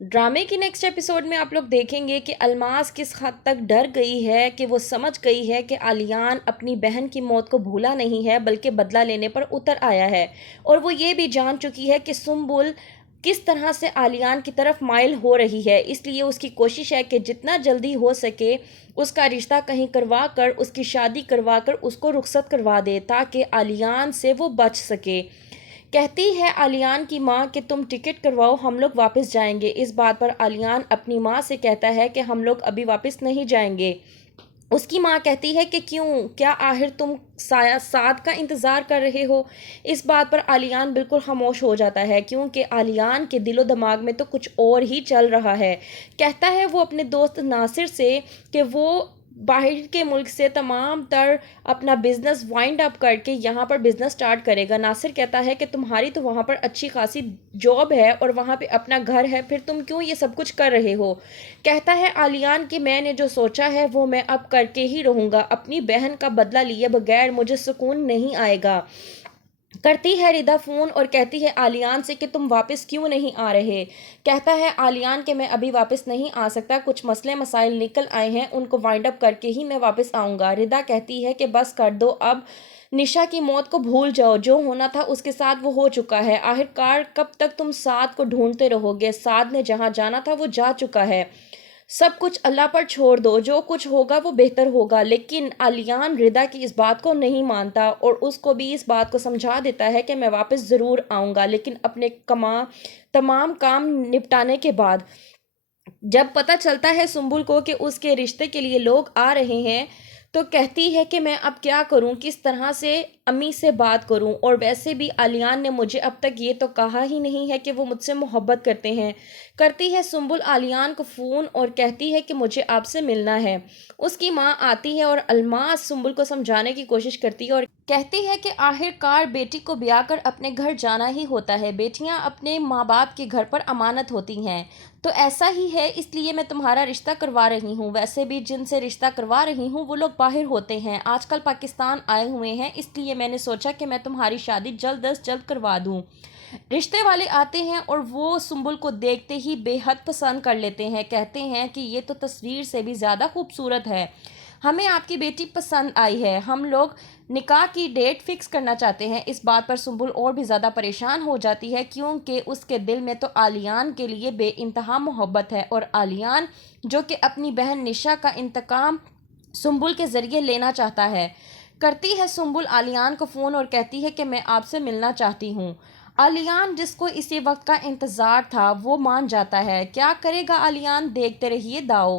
ڈرامے کی next episode میں آپ لوگ دیکھیں گے کہ الماس کس حد تک ڈر گئی ہے کہ وہ سمجھ گئی ہے کہ علیان اپنی بہن کی موت کو بھولا نہیں ہے بلکہ بدلہ لینے پر اتر آیا ہے، اور وہ یہ بھی جان چکی ہے کہ سنبل کس طرح سے علیان کی طرف مائل ہو رہی ہے۔ اس لیے اس کی کوشش ہے کہ جتنا جلدی ہو سکے اس کا رشتہ کہیں کروا کر، اس کی شادی کروا کر اس کو رخصت کروا دے تاکہ علیان سے وہ بچ سکے۔ کہتی ہے علیان کی ماں کہ تم ٹکٹ کرواؤ، ہم لوگ واپس جائیں گے۔ اس بات پر علیان اپنی ماں سے کہتا ہے کہ ہم لوگ ابھی واپس نہیں جائیں گے۔ اس کی ماں کہتی ہے کہ کیوں؟ کیا آخر تم سعد کا انتظار کر رہے ہو؟ اس بات پر علیان بالکل خاموش ہو جاتا ہے کیونکہ علیان کے دل و دماغ میں تو کچھ اور ہی چل رہا ہے۔ کہتا ہے وہ اپنے دوست ناصر سے کہ وہ باہر کے ملک سے تمام تر اپنا بزنس وائنڈ اپ کر کے یہاں پر بزنس سٹارٹ کرے گا۔ ناصر کہتا ہے کہ تمہاری تو وہاں پر اچھی خاصی جاب ہے اور وہاں پہ اپنا گھر ہے، پھر تم کیوں یہ سب کچھ کر رہے ہو؟ کہتا ہے علیان کہ میں نے جو سوچا ہے وہ میں اب کر کے ہی رہوں گا، اپنی بہن کا بدلہ لیے بغیر مجھے سکون نہیں آئے گا۔ کرتی ہے ردا فون اور کہتی ہے علیان سے کہ تم واپس کیوں نہیں آ رہے؟ کہتا ہے علیان کہ میں ابھی واپس نہیں آ سکتا، کچھ مسئلے مسائل نکل آئے ہیں، ان کو وائنڈ اپ کر کے ہی میں واپس آؤں گا۔ ردا کہتی ہے کہ بس کر دو، اب نشا کی موت کو بھول جاؤ، جو ہونا تھا اس کے ساتھ وہ ہو چکا ہے۔ آخرکار کب تک تم سعد کو ڈھونڈتے رہو گے؟ سعد نے جہاں جانا تھا وہ جا چکا ہے، سب کچھ اللہ پر چھوڑ دو، جو کچھ ہوگا وہ بہتر ہوگا۔ لیکن علیان ردا کی اس بات کو نہیں مانتا اور اس کو بھی اس بات کو سمجھا دیتا ہے کہ میں واپس ضرور آؤں گا، لیکن اپنے تمام کام نپٹانے کے بعد۔ جب پتہ چلتا ہے سنبل کو کہ اس کے رشتے کے لیے لوگ آ رہے ہیں تو کہتی ہے کہ میں اب کیا کروں، کس طرح سے امی سے بات کروں، اور ویسے بھی علیان نے مجھے اب تک یہ تو کہا ہی نہیں ہے کہ وہ مجھ سے محبت کرتے ہیں۔ کرتی ہے سنبل علیان کو فون اور کہتی ہے کہ مجھے آپ سے ملنا ہے۔ اس کی ماں آتی ہے اور الماس سنبل کو سمجھانے کی کوشش کرتی ہے اور کہتی ہے کہ آخرکار بیٹی کو بیاہ کر اپنے گھر جانا ہی ہوتا ہے، بیٹیاں اپنے ماں باپ کے گھر پر امانت ہوتی ہیں، تو ایسا ہی ہے، اس لیے میں تمہارا رشتہ کروا رہی ہوں۔ ویسے بھی جن سے رشتہ کروا رہی ہوں وہ لوگ باہر ہوتے ہیں، آج کل پاکستان آئے ہوئے ہیں، اس لیے میں نے سوچا کہ میں تمہاری شادی جلد از جلد کروا دوں۔ رشتے والے آتے ہیں اور وہ سنبل کو دیکھتے ہی بے حد پسند کر لیتے ہیں، کہتے ہیں کہ یہ تو تصویر سے بھی زیادہ خوبصورت ہے، ہمیں آپ کی بیٹی پسند آئی ہے، ہم لوگ نکاح کی ڈیٹ فکس کرنا چاہتے ہیں۔ اس بات پر سنبل اور بھی زیادہ پریشان ہو جاتی ہے کیونکہ اس کے دل میں تو علیان کے لیے بے انتہا محبت ہے، اور علیان جو کہ اپنی بہن نشا کا انتقام سنبل کے ذریعے لینا چاہتا ہے۔ کرتی ہے سنبل علیان کو فون اور کہتی ہے کہ میں آپ سے ملنا چاہتی ہوں۔ علیان جس کو اسی وقت کا انتظار تھا وہ مان جاتا ہے۔ کیا کرے گا علیان؟ دیکھتے رہیے داؤ۔